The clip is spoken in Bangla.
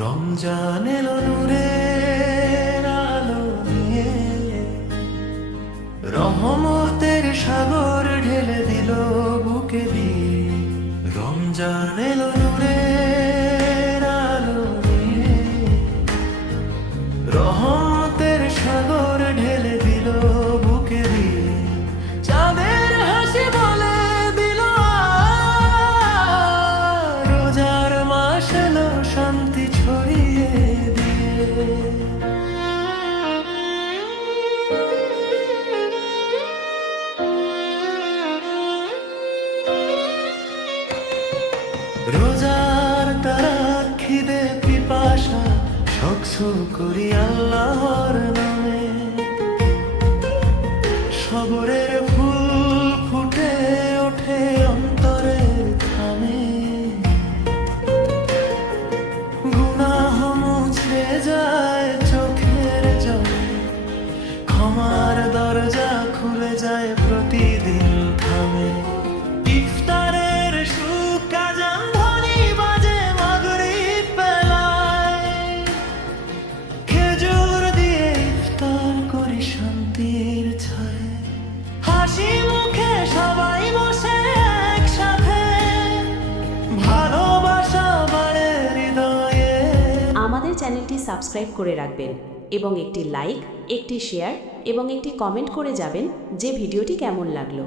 রমজান এলো নূরের আলো নিয়ে, রহমতের সাগর ঢেলে দিল বুকে দিয়ে। রমজান এলো নূরের আলো নিয়ে, রহমতের সাগর ঢেলে দিল বুকে দিয়ে। চাঁদের হাসি বলে দিল রোজার মাস এলো শান্তি ছড়িয়ে দিয়ে। রোজার তারা খিদে পিপাসা সকসু করি আল্লাহর নামে। সবরের ফুল ফুটে ওঠে অন্তরের থামে। গুনাহ মুছে যায় চোখের জলে, ক্ষমার দরজা খুলে যায় প্রতিদিন থামে। ইফতারের সুখ আজান ধ্বনি বাজে মাগরিব বেলায়। খেজুর দিয়ে ইফতার করি শান্তির ছায়। হাসি মুখে সবাই বসে একসাথে, ভালোবাসা বাড়ে হৃদয়ে। আমাদের চ্যানেলটি সাবস্ক্রাইব করে রাখবেন এবং একটি লাইক, একটি শেয়ার এবং একটি কমেন্ট করে যাবেন যে ভিডিওটি কেমন লাগলো।